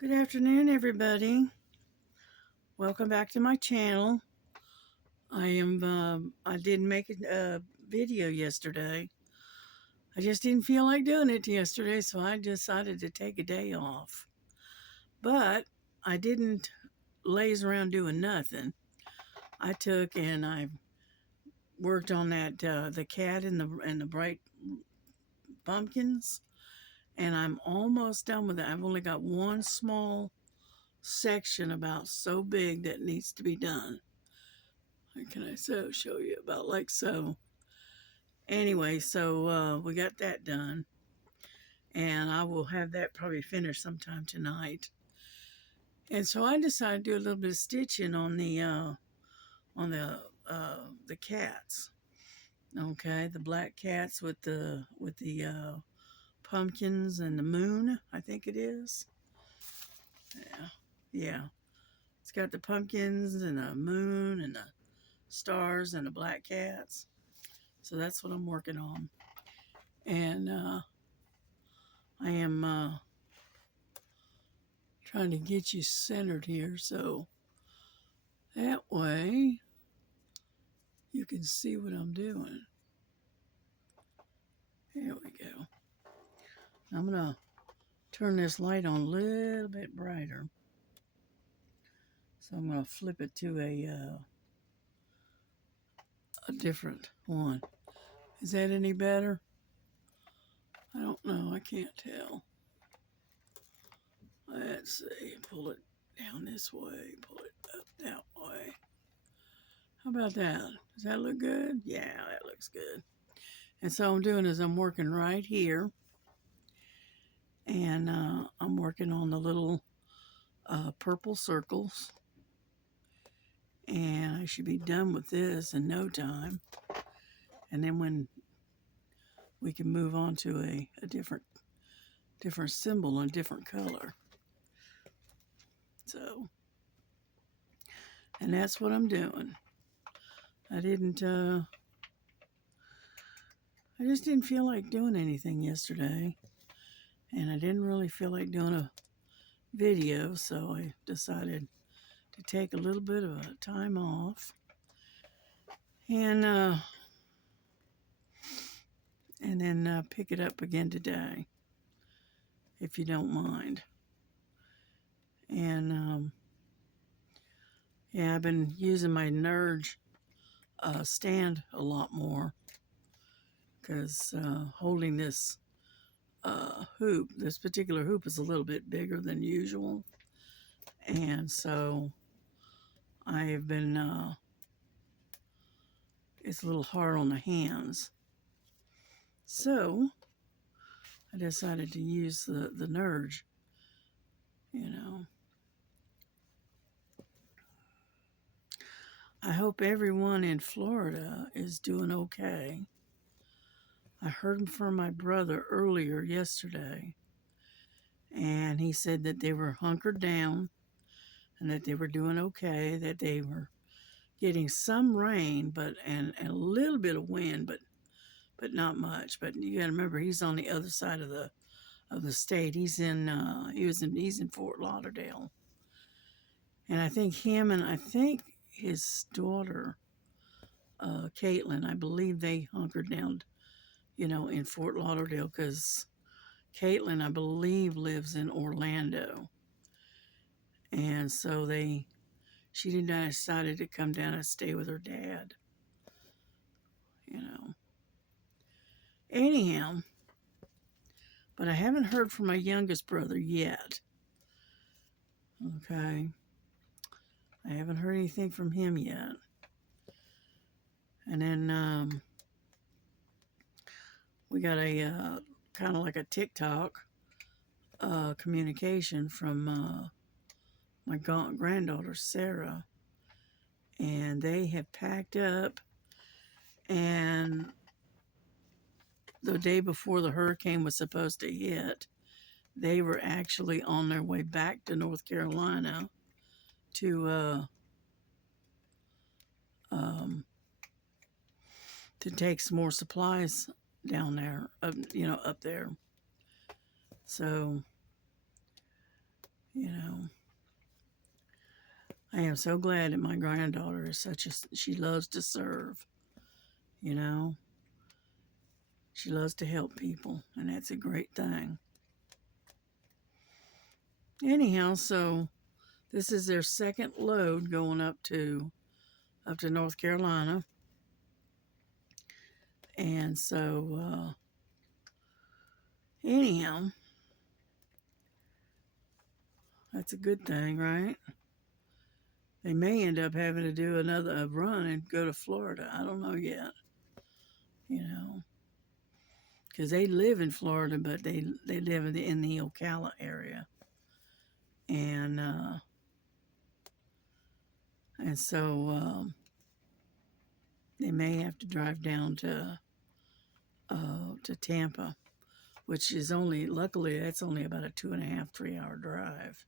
Good afternoon, everybody. Welcome back to my channel. I didn't make a video yesterday. I just didn't feel like doing it yesterday, so I decided to take a day off. But I didn't laze around doing nothing. I took and I worked on that the cat and the bright pumpkins, and I'm almost done with it. I've only got one small section about so big that needs to be done. Can I show you about like so? Anyway, we got that done, and I will have that probably finished sometime tonight. And so I decided to do a little bit of stitching on the cats. Okay, the black cats with the pumpkins and the moon. I think it is. Yeah, yeah. It's got the pumpkins and the moon and the stars and the black cats. So that's what I'm working on. And I am trying to get you centered here so that way you can see what I'm doing. There we go. I'm going to turn this light on a little bit brighter. So I'm going to flip it to a different one. Is that any better? I don't know. I can't tell. Let's see. Pull it down this way. Pull it up that way. How about that? Does that look good? Yeah, that looks good. And so I'm doing is I'm working right here. And I'm working on the little purple circles. And I should be done with this in no time. And then when we can move on to a different symbol and different color. So, and that's what I'm doing. I just didn't feel like doing anything yesterday. And I didn't really feel like doing a video, so I decided to take a little bit of a time off. And then pick it up again today, if you don't mind. And yeah, I've been using my Nerge stand a lot more because holding this hoop, this particular hoop is a little bit bigger than usual. And so I have been, it's a little hard on the hands. So I decided to use the Nerge, you know. I hope everyone in Florida is doing okay. I heard from my brother earlier yesterday, and he said that they were hunkered down and that they were doing okay, that they were getting some rain and a little bit of wind, but not much. But you got to remember, he's on the other side of the state. He's in Fort Lauderdale, and I think his daughter, Caitlin, I believe they hunkered down, in Fort Lauderdale because Caitlin, I believe, lives in Orlando, and so she decided to come down and stay with her dad. Anyhow, but I haven't heard from my youngest brother yet. Okay. I haven't heard anything from him yet. And then we got a kind of like a TikTok communication from my granddaughter, Sarah. And they have packed up, and the day before the hurricane was supposed to hit, they were actually on their way back to North Carolina to take some more supplies down there, up there. So, You know, I am so glad that my granddaughter is she loves to serve, you know. She loves to help people, and that's a great thing. Anyhow, so this is their second load going up to North Carolina. And so anyhow, that's a good thing, right? They may end up having to do another run and go to Florida. I don't know yet, you know, because they live in Florida, but they live in the Ocala area, and they may have to drive down to Tampa, which is luckily that's only about a 2.5, 3 hour drive,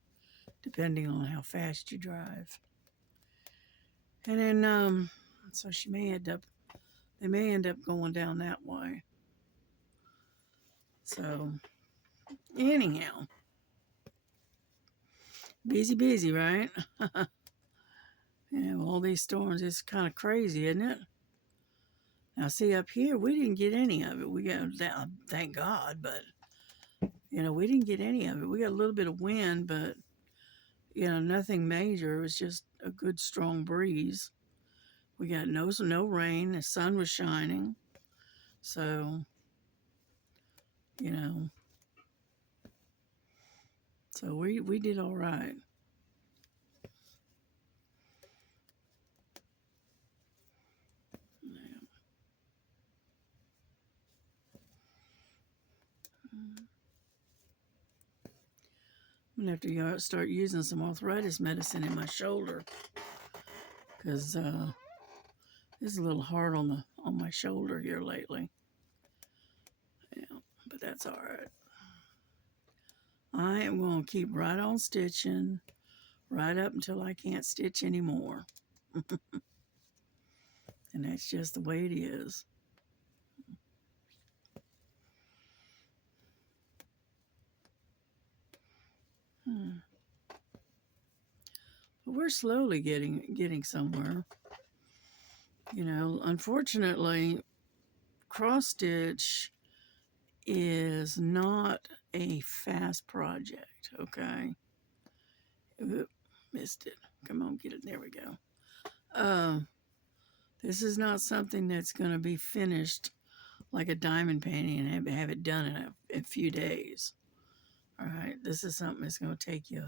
depending on how fast you drive. And then so they may end up going down that way. So anyhow, busy, right? Yeah, all these storms, it's kind of crazy, isn't it? Now, see, up here, we didn't get any of it. We got that, thank God, but we didn't get any of it. We got a little bit of wind, but nothing major. It was just a good strong breeze. We got no rain. The sun was shining, so you know, so we did all right. I'm gonna have to start using some arthritis medicine in my shoulder because it's a little hard on my shoulder here lately. Yeah, but that's all right. I am going to keep right on stitching right up until I can't stitch anymore. And that's just the way it is. But we're slowly getting somewhere. Unfortunately, cross stitch is not a fast project, okay? Oop, missed it. Come on, get it. There we go. This is not something that's going to be finished like a diamond painting and have it done in a few days. All right, this is something that's going to take you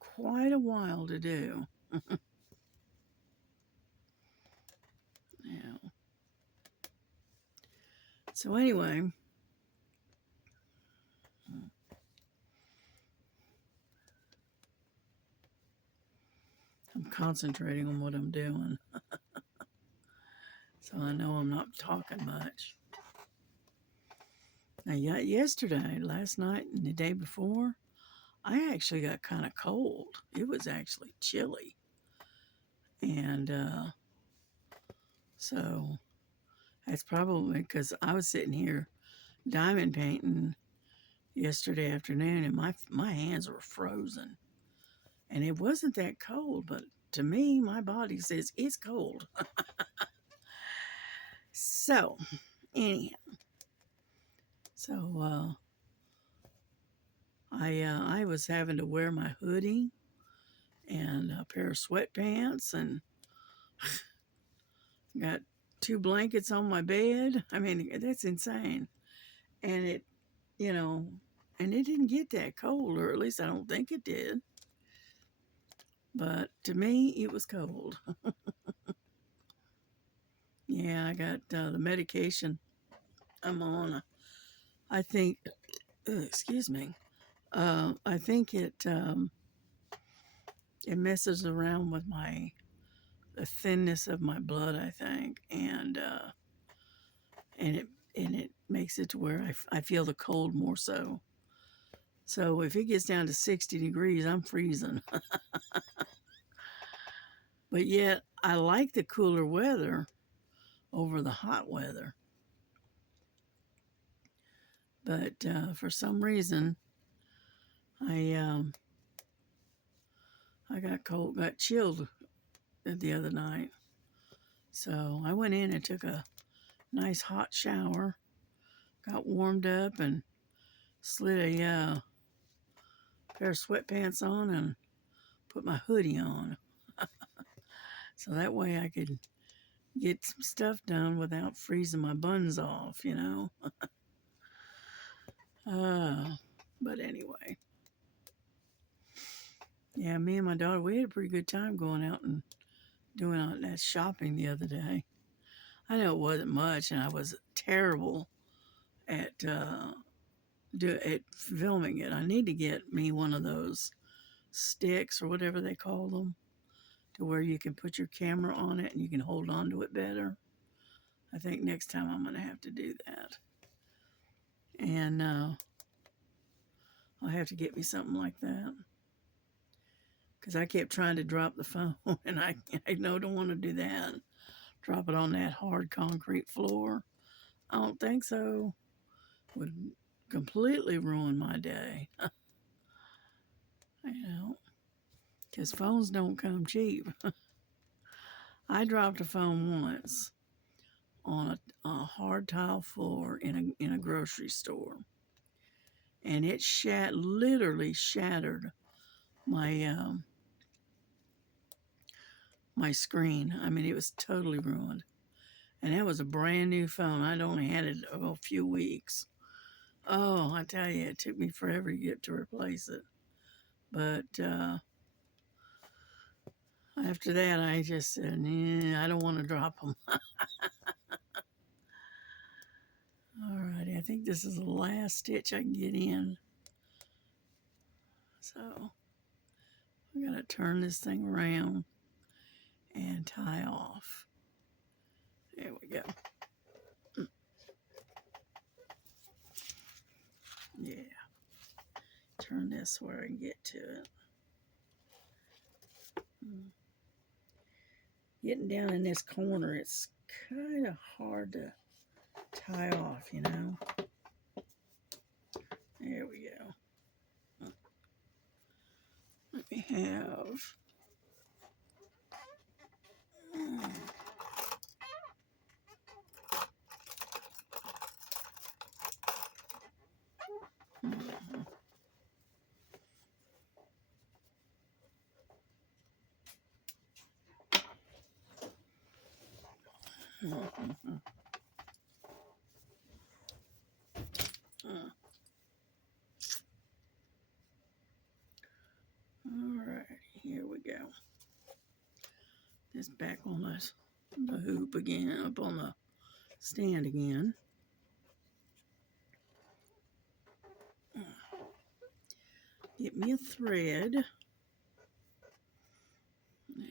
quite a while to do. Yeah. So anyway, I'm concentrating on what I'm doing. So I know I'm not talking much. Now, yesterday, last night, and the day before, I actually got kind of cold. It was actually chilly. And so that's probably because I was sitting here diamond painting yesterday afternoon and my hands were frozen. And it wasn't that cold, but to me, my body says it's cold. So, anyhow, so I was having to wear my hoodie and a pair of sweatpants and got 2 blankets on my bed. I mean, that's insane. And you know, and it didn't get that cold, or at least I don't think it did. But to me, it was cold. Yeah, I got the medication I'm on. I think, excuse me, I think it messes around with the thinness of my blood, I think, and it makes it to where I feel the cold more so. So if it gets down to 60 degrees, I'm freezing. But yet I like the cooler weather over the hot weather. But for some reason, I I got chilled the other night. So I went in and took a nice hot shower, got warmed up, and slid a pair of sweatpants on and put my hoodie on. So that way I could get some stuff done without freezing my buns off, you know. But anyway, yeah, me and my daughter, we had a pretty good time going out and doing all that shopping the other day. I know it wasn't much, and I was terrible at at filming it. I need to get me one of those sticks or whatever they call them, to where you can put your camera on it and you can hold on to it better. I think next time I'm going to have to do that. And I'll have to get me something like that. Because I kept trying to drop the phone, and I don't want to do that. Drop it on that hard concrete floor. I don't think so. Would completely ruin my day. You know, because phones don't come cheap. I dropped a phone once on a hard tile floor in a grocery store, and it literally shattered my my screen. I mean, it was totally ruined, and that was a brand new phone. I'd only had it a few weeks. Oh, I tell you, it took me forever to replace it. But after that, I just said, I don't want to drop them. Alrighty, I think this is the last stitch I can get in. So I'm going to turn this thing around and tie off. There we go. Yeah. Turn this where I can get to it. Getting down in this corner, it's kind of hard to tie off, you know. There we go. Let me have... Alright, here we go. This back on the hoop again, up on the stand again. Get me a thread. Yeah.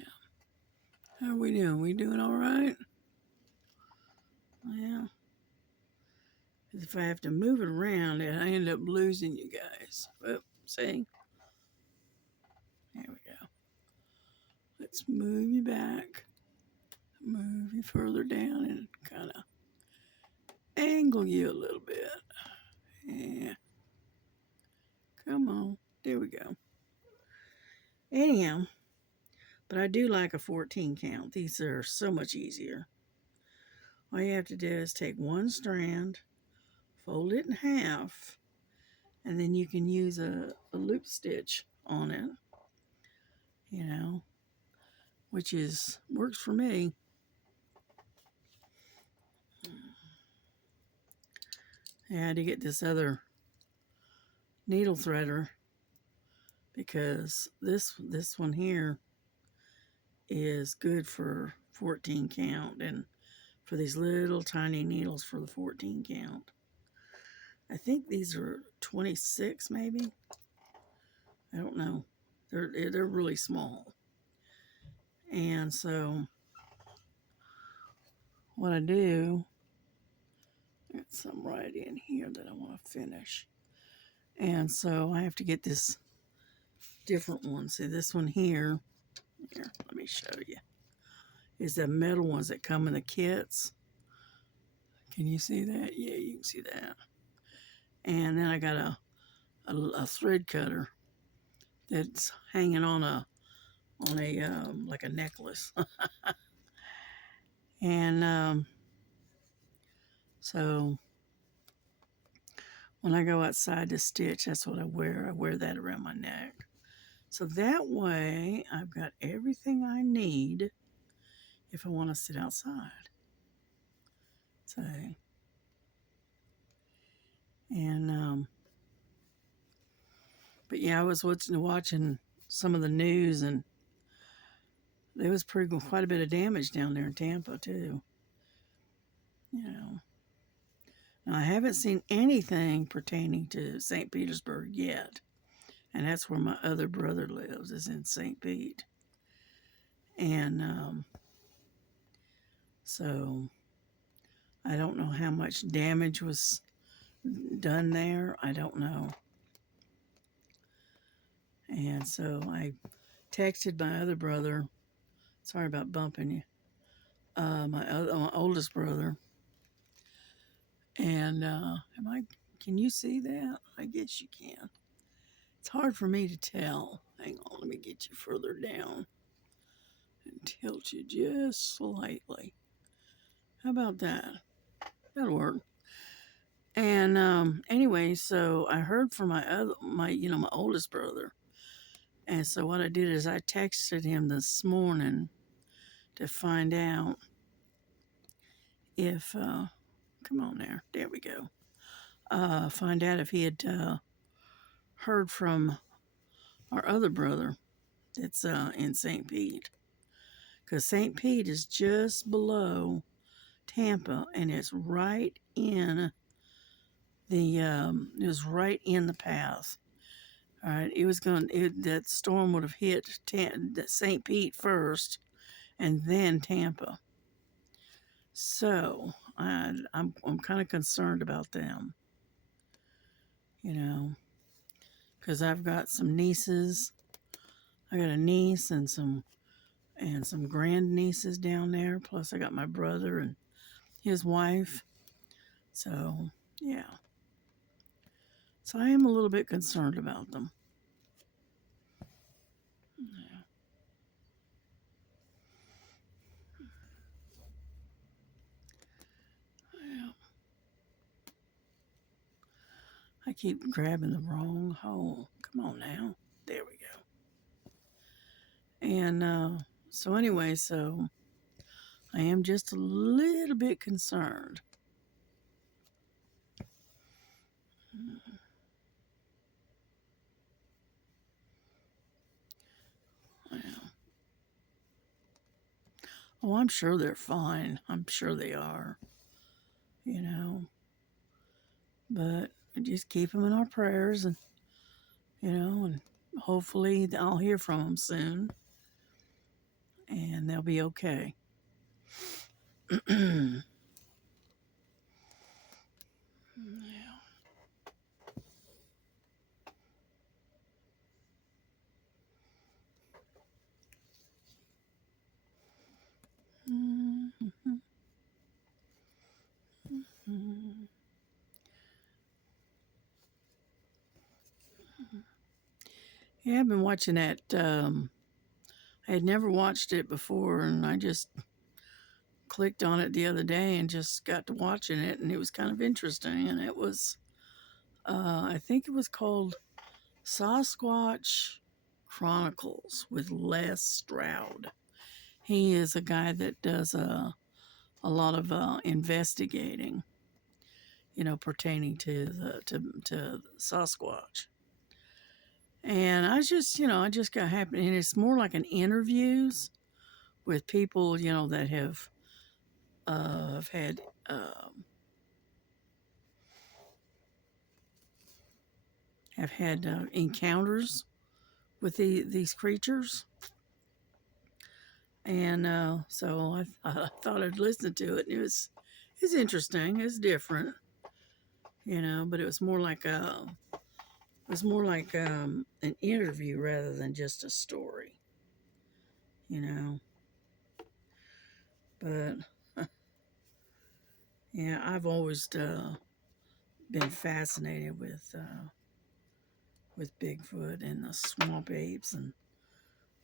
How are we doing? We doing all right? Well, if I have to move it around, I end up losing you guys. Well, see? There we go. Let's move you back. Move you further down and kind of angle you a little bit. Yeah. Come on. There we go. Anyhow, but I do like a 14 count. These are so much easier. All you have to do is take one strand, fold it in half, and then you can use a loop stitch on it, you know, which works for me. I had to get this other needle threader because this one here is good for 14 count and for these little tiny needles for the 14 count. I think these are 26 maybe. I don't know. They're really small. And so what I do, got some right in here that I want to finish. And so I have to get this different one. See, this one here, let me show you, is the metal ones that come in the kits. Can you see that? Yeah, you can see that. And then I got a thread cutter that's hanging on a on a like a necklace. And so when I go outside to stitch, that's what I wear. I wear that around my neck. So that way I've got everything I need if I want to sit outside. So, and but yeah, I was watching some of the news, and there was quite a bit of damage down there in Tampa too. You know, now I haven't seen anything pertaining to St. Petersburg yet, and that's where my other brother lives, is in St. Pete, and so I don't know how much damage was done there. I don't know. And so I texted my other brother. Sorry about bumping you. My oldest brother. And can you see that? I guess you can. It's hard for me to tell. Hang on, let me get you further down and tilt you just slightly. How about that? That'll work. And anyway, so I heard from my oldest brother. And so what I did is I texted him this morning to find out if come on there we go. Find out if he had heard from our other brother that's in St. Pete, because St. Pete is just below Tampa, and it's right in it was right in the path. All right, that storm would have hit St. Pete first, and then Tampa. So I'm kind of concerned about them, because I've got some nieces. I got a niece and some grandnieces down there. Plus, I got my brother and his wife. So yeah. So I am a little bit concerned about them. Yeah. Yeah. I keep grabbing the wrong hole. Come on now. There we go. And so anyway, so I am just a little bit concerned. Yeah. Oh, I'm sure they're fine. I'm sure they are. But just keep them in our prayers, and hopefully I'll hear from them soon, and they'll be okay. Yeah. Mhm. Mhm. Yeah, I've been watching that. I had never watched it before, and I just clicked on it the other day and just got to watching it, and it was kind of interesting. And it was, I think it was called Sasquatch Chronicles with Les Stroud. He is a guy that does a lot of investigating, pertaining to to Sasquatch. And I just got happy, and it's more like an interviews with people, that have had encounters with these creatures. And so I thought I'd listen to it. And it's interesting. It's different, but it was more like an interview rather than just a story, you know. But yeah, I've always been fascinated with Bigfoot and the swamp apes and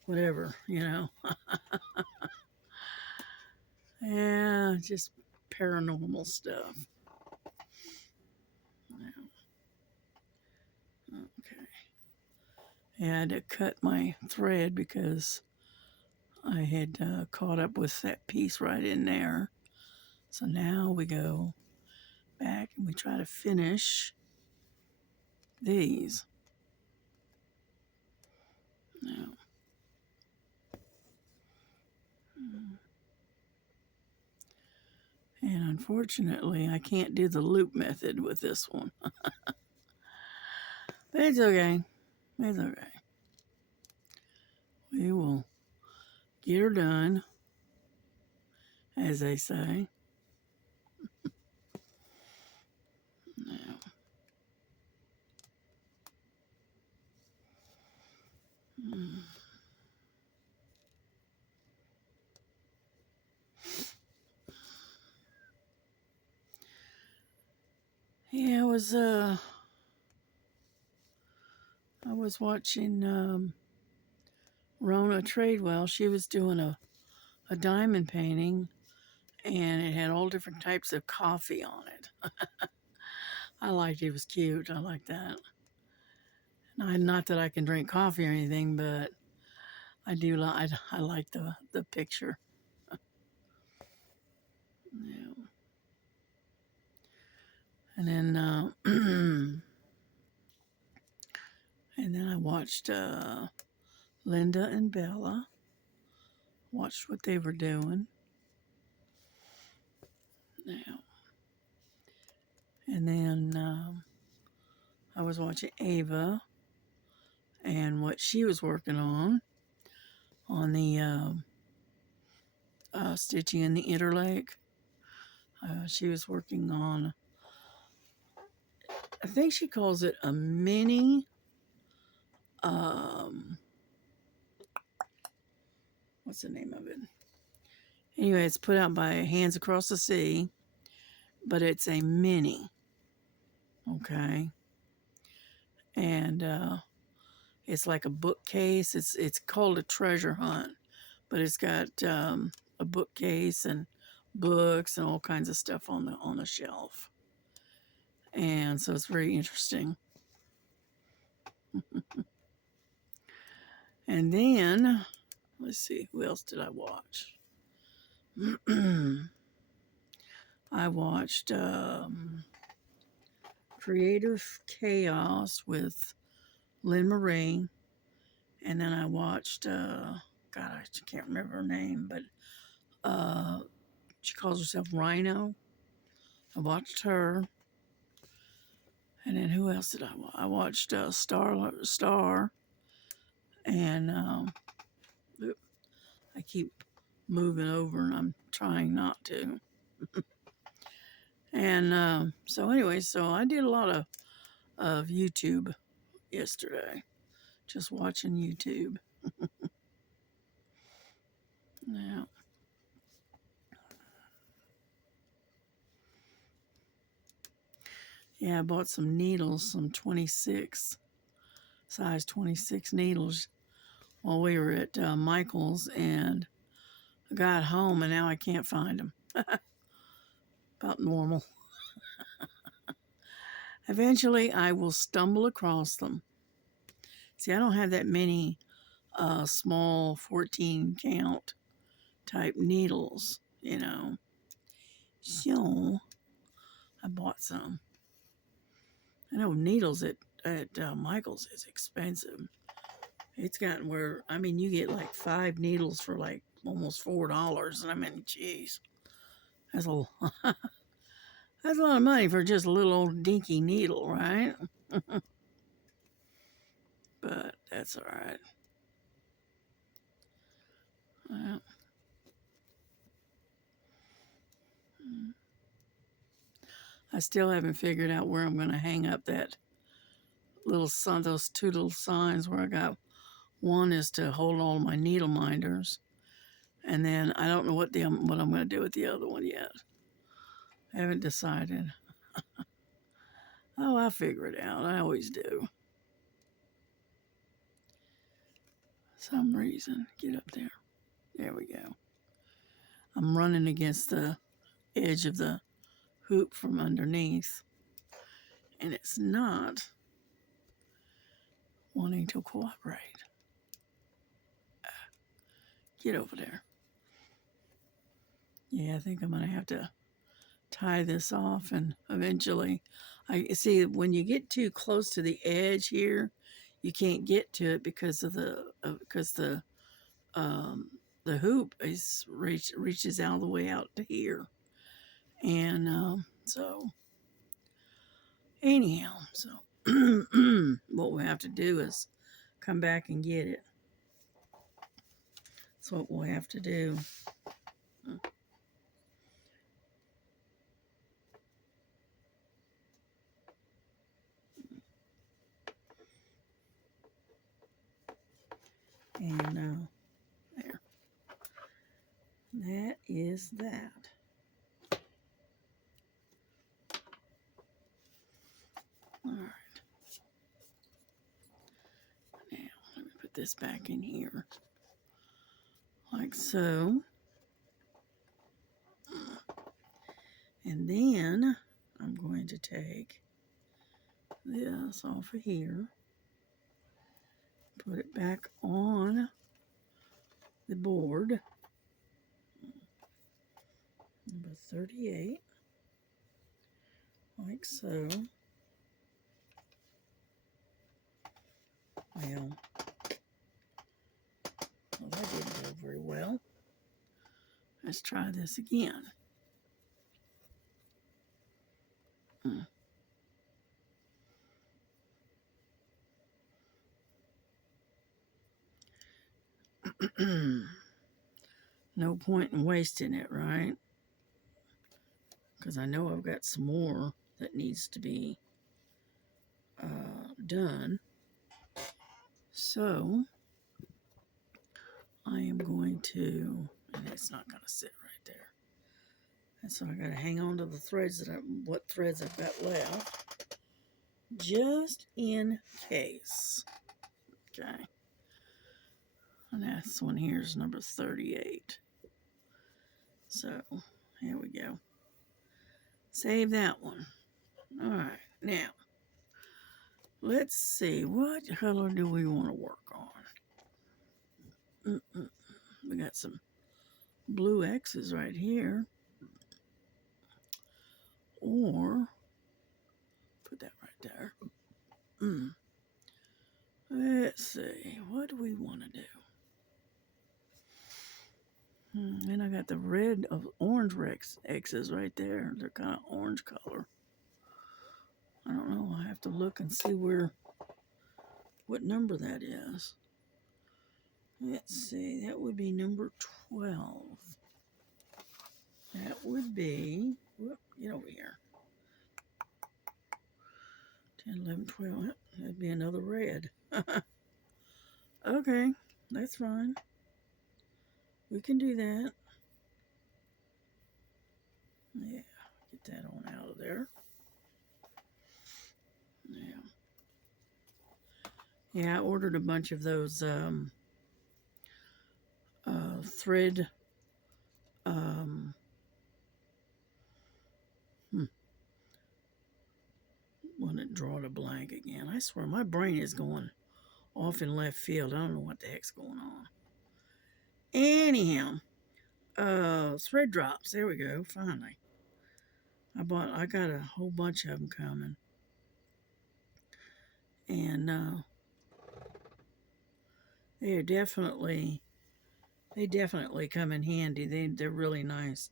whatever, you know. Yeah, just paranormal stuff. Yeah, okay. Yeah, I had to cut my thread because I had caught up with that piece right in there. So now we go back and we try to finish these. Now, and unfortunately, I can't do the loop method with this one. But it's okay. It's okay. We will get her done, as they say. Now, yeah, I was watching Rona Tradewell. She was doing a diamond painting, and it had all different types of coffee on it. I liked it. It was cute. I like that. Not that I can drink coffee or anything, but I do like. I like the picture. Yeah. And then and then I watched Linda and Bella. Watched what they were doing. Now, and then I was watching Ava and what she was working on the stitching in the interlake. She was working on, I think she calls it a mini, what's the name of it? Anyway, it's put out by Hands Across the Sea, but it's a mini, okay? And it's like a bookcase. It's called a treasure hunt, but it's got a bookcase and books and all kinds of stuff on the shelf. And so it's very interesting. And then let's see, who else did I watch? I watched Creative Chaos with Lynn Marie, and then I watched God, I can't remember her name, but she calls herself Rhino. I watched her. And then who else did I watch? I watched Star, and I keep moving over, and I'm trying not to. And so anyway, so I did a lot of YouTube yesterday, just watching YouTube. Yeah, yeah, I bought some needles, some 26 size 26 needles while we were at Michael's, and I got home and now I can't find them. About normal. Eventually, I will stumble across them. See, I don't have that many small 14 count type needles, you know. So I bought some. I know needles at Michael's is expensive. It's gotten where, I mean, you get like 5 needles for like almost $4. And I mean, geez, that's a, that's a lot of money for just a little old dinky needle, right? But that's all right. Well, I still haven't figured out where I'm going to hang up that little sign, those two little signs where I got one is to hold all my needle minders, and then I don't know what I'm going to do with the other one yet. I haven't decided. Oh, I'll figure it out. I always do. some reason. Get up there. There we go. I'm running against the edge of the hoop from underneath, and it's not wanting to cooperate. Get over there. Yeah, I think I'm going to have to tie this off, and eventually, I see when you get too close to the edge here, you can't get to it because of the hoop reaches all the way out to here, and so anyhow, so what we have to do is come back and get it. That's what we'll have to do. And there. That is that. All right. Now, let me put this back in here. Like so. And then I'm going to take this off of here. Put it back on the board. Number 38. Like so. Well, that didn't go very well. Let's try this again. No point in wasting it, right? Because I know I've got some more that needs to be done. So I am going to, and it's not going to sit right there. And so I got to hang on to the threads what threads I've got left, just in case. Okay. And this one here is number 38. So here we go. Save that one. All right. Now, let's see. What color do we want to work on? We got some blue X's right here. Or, put that right there. Let's see. What do we want to do? And I got the red of orange X's right there. They're kind of orange color. I don't know. I have to look and see what number that is. Let's see. That would be number 12. That would be, get over here. 10, 11, 12. That'd be another red. Okay, that's fine. We can do that. Yeah, get that on out of there. Yeah, I ordered a bunch of those thread want to draw a blank again. I swear my brain is going off in left field. I don't know what the heck's going on. Anyhow, thread drops. There we go. Finally, I got a whole bunch of them coming, and they definitely come in handy. They're really nice.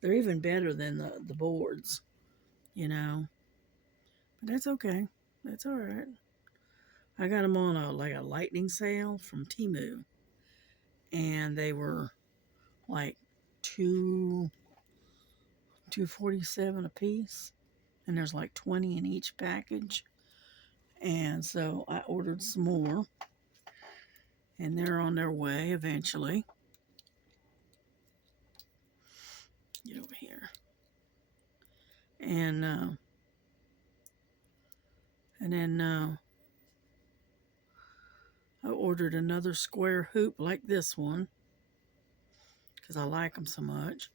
They're even better than the boards, you know. But that's okay. That's all right. I got them on a lightning sale from Temu, and they were like $2.47 a piece, and there's like 20 in each package. And so I ordered some more, and they're on their way eventually. Get over here. And then I ordered another square hoop like this one because I like them so much.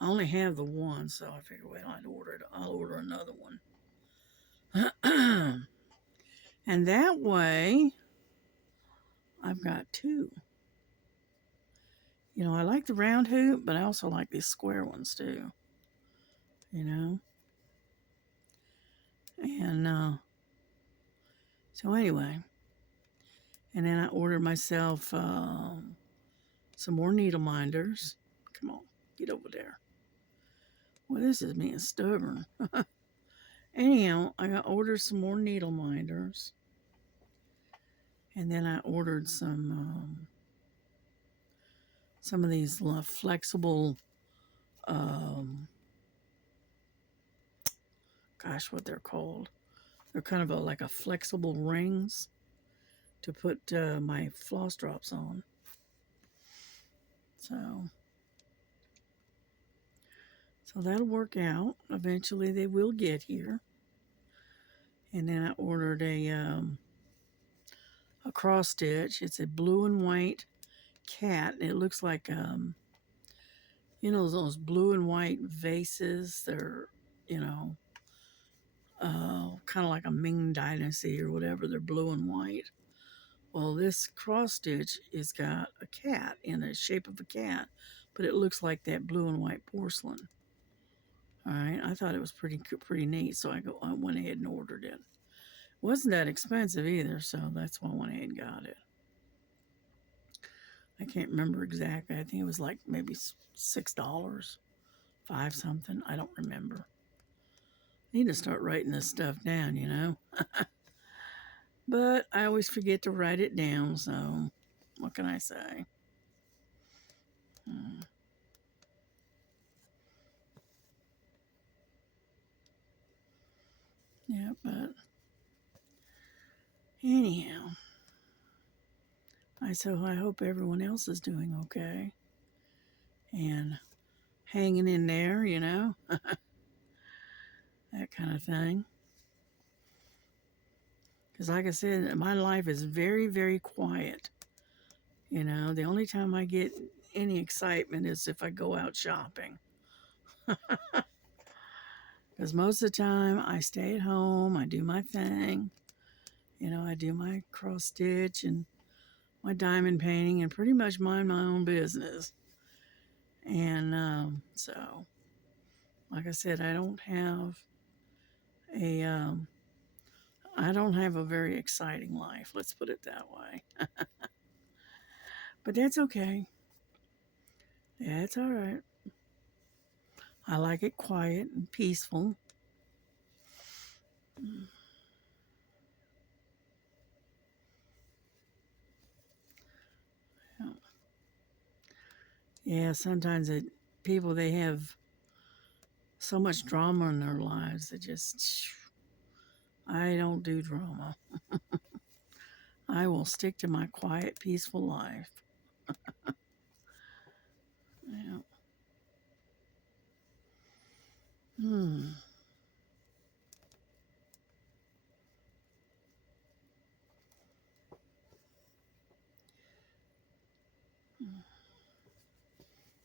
I only have the one, so I figured, well, I'll order another one. And that way, I've got two. You know, I like the round hoop, but I also like these square ones too. You know? And so anyway, and then I ordered myself some more needle minders. Come on, get over there. Well, this is being stubborn. Anyhow, I ordered some more needle minders. And then I ordered some of these flexible, gosh, what they're called. They're kind of like a flexible rings to put my floss drops on. So that'll work out. Eventually they will get here. And then I ordered a cross stitch. It's a blue and white cat. It looks like you know, those blue and white vases. They're, you know, kind of like a Ming Dynasty or whatever. They're blue and white. Well, this cross stitch has got a cat in the shape of a cat, but it looks like that blue and white porcelain. All right, I thought it was pretty neat, so I went ahead and ordered it. Wasn't that expensive either, so that's why I went ahead and got it. I can't remember exactly. I think it was like maybe $6, five something. I don't remember. Need to start writing this stuff down, you know. But I always forget to write it down, so what can I say? Yeah, but anyhow, I hope everyone else is doing okay and hanging in there, you know, that kind of thing. Because, like I said, my life is very, very quiet. You know, the only time I get any excitement is if I go out shopping. Because most of the time I stay at home, I do my thing. You know, I do my cross stitch and my diamond painting and pretty much mind my own business. And so, like I said, a I don't have a very exciting life. Let's put it that way. But that's okay. That's all right. I like it quiet and peaceful. Yeah, sometimes people they have so much drama in their lives. I don't do drama. I will stick to my quiet, peaceful life. Yeah. Hmm.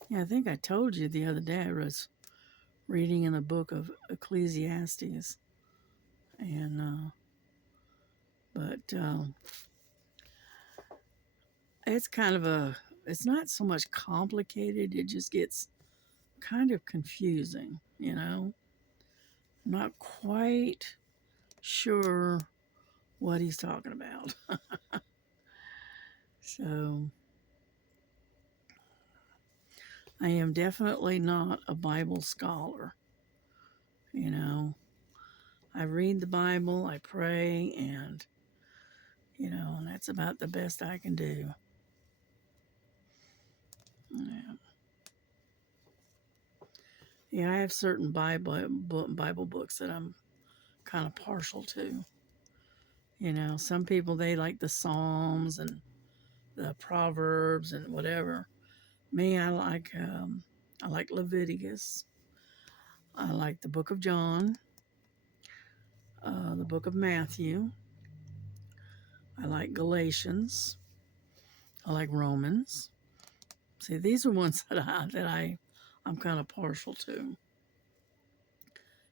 Yeah, I think I told you the other day I was reading in the book of Ecclesiastes, and but it's kind of it's not so much complicated. It just gets kind of confusing, you know. I'm not quite sure what he's talking about. So I am definitely not a Bible scholar. You know, I read the Bible, I pray, and, you know, and that's about the best I can do. Yeah, yeah, I have certain Bible books that I'm kind of partial to. You know, some people, they like the Psalms and the Proverbs and whatever. Me, I like Leviticus. I like the book of John, the book of Matthew. I like Galatians. I like Romans. See, these are ones I'm kind of partial to.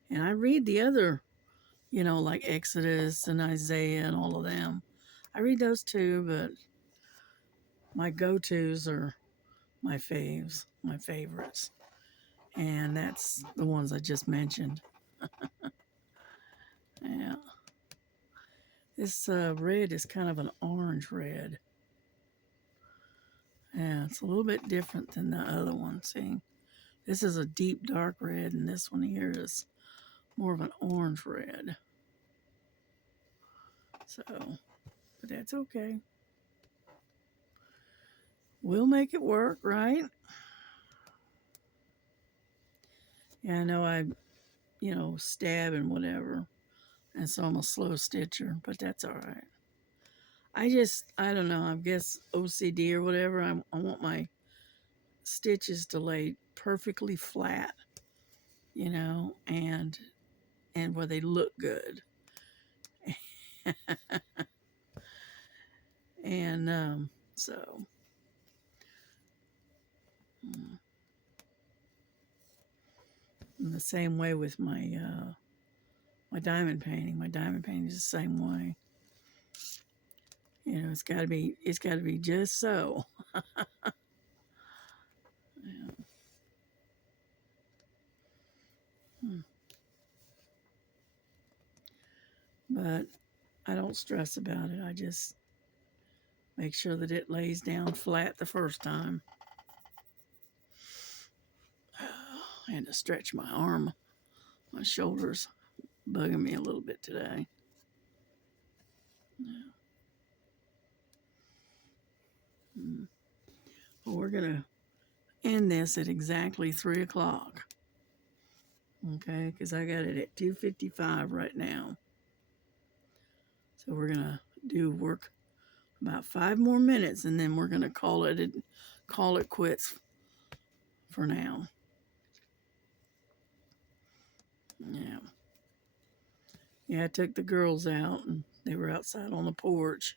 And I read the other, like Exodus and Isaiah and all of them. I read those too, but my go-tos are my faves, my favorites. And that's the ones I just mentioned. Yeah. This red is kind of an orange red. Yeah, it's a little bit different than the other one. See, this is a deep dark red, and this one here is more of an orange red. So, but that's okay. We'll make it work, right? Yeah, I know stab and whatever, and so I'm a slow stitcher, but that's all right. I don't know, I guess OCD or whatever. I want my stitches to lay perfectly flat, and where they look good. And so in the same way with my diamond painting. My diamond painting is the same way. It's got to be just so. Yeah. But I don't stress about it. I just make sure that it lays down flat the first time. I had to stretch my arm. My shoulder's bugging me a little bit today. Yeah. Well, we're going to end this at exactly 3 o'clock. Okay, because I got it at 2:55 right now. So we're going to do work about 5 more minutes, and then we're going to call it quits for now. Yeah. Yeah, I took the girls out, and they were outside on the porch.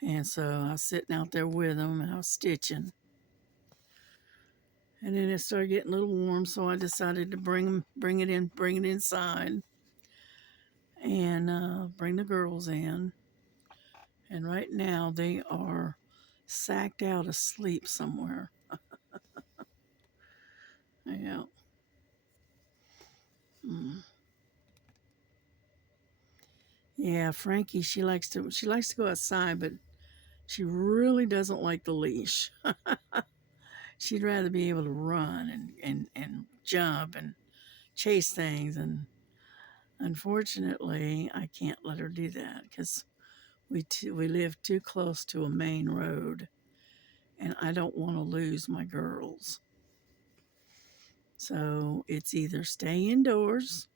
And so I was sitting out there with them, and I was stitching. And then it started getting a little warm, so I decided to bring it inside, and bring the girls in. And right now they are sacked out asleep somewhere. Yeah. Mm. Yeah, Frankie, she likes to go outside, but she really doesn't like the leash. She'd rather be able to run and jump and chase things, and unfortunately, I can't let her do that because we live too close to a main road, and I don't want to lose my girls. So it's either stay indoors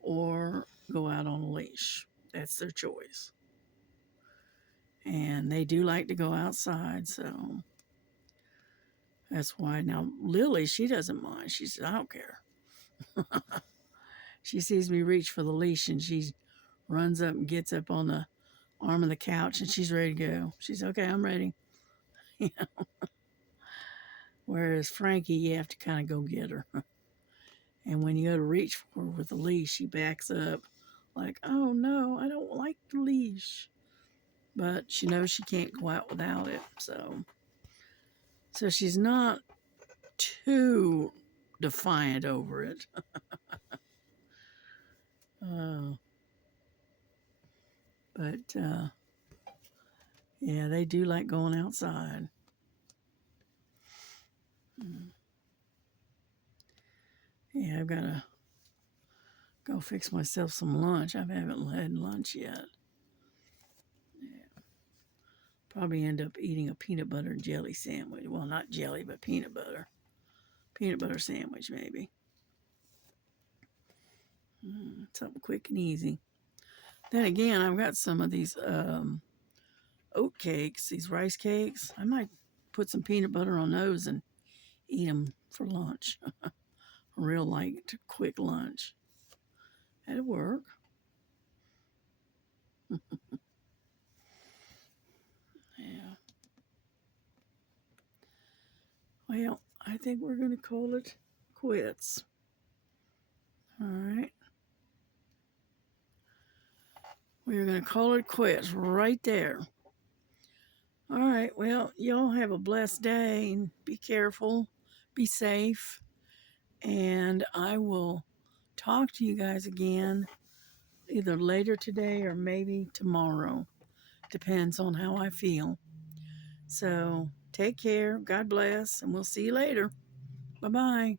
or go out on a leash. That's their choice. And they do like to go outside, so that's why. Now Lily, she doesn't mind. She says, I don't care. She sees me reach for the leash, and she runs up and gets up on the arm of the couch, and she's ready to go. She's okay, I'm ready. Whereas Frankie, you have to kind of go get her. And when you go to reach for her with the leash, she backs up like, oh no, I don't like the leash. But she knows she can't go out without it. So she's not too defiant over it. uh, but yeah, they do like going outside. Yeah, I've got to go fix myself some lunch. I haven't had lunch yet. Yeah. Probably end up eating a peanut butter and jelly sandwich. Well, not jelly, but peanut butter. Peanut butter sandwich, maybe. Something quick and easy. Then again, I've got some of these oat cakes, these rice cakes. I might put some peanut butter on those and eat them for lunch. Real light, quick lunch. That'd work. Well, I think we're going to call it quits. All right. We're going to call it quits right there. All right. Well, y'all have a blessed day and be careful, be safe, and I will talk to you guys again either later today or maybe tomorrow. Depends on how I feel. So take care. God bless, and we'll see you later. Bye bye.